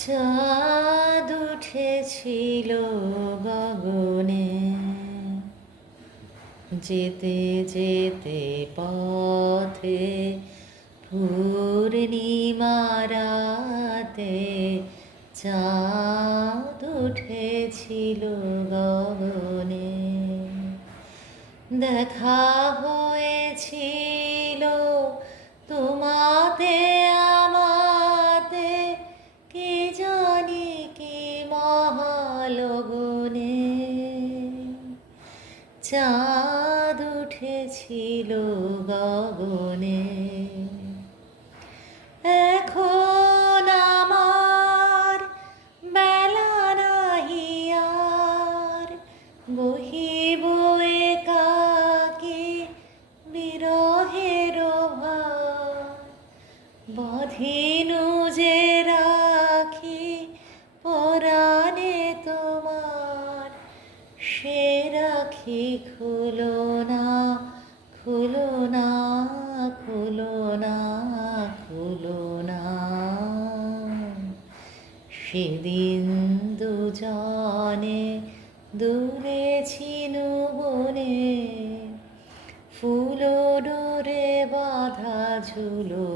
চাঁদ উঠেছিল গগনে, যেতে যেতে পথে পূর্ণিমা রাতে চাঁদ উঠেছিল গগনে। দেখা হয়েছিল তোমাতে আমাতে, কে জানি কি মহালগনে। চাঁদ উঠেছিল গগনে। এখন আমার বেলা নাহি আর, বহিব একাকী বিরহের ভার। বাঁধিনু যে রাখি পরাণে তোমার, সে রাখি খুলো না, খুলো না, খুলো না, খুলো না। সেদিন দুজনে দুলেছিনু বনে, ফুল ডোরে বাঁধা ঝুলো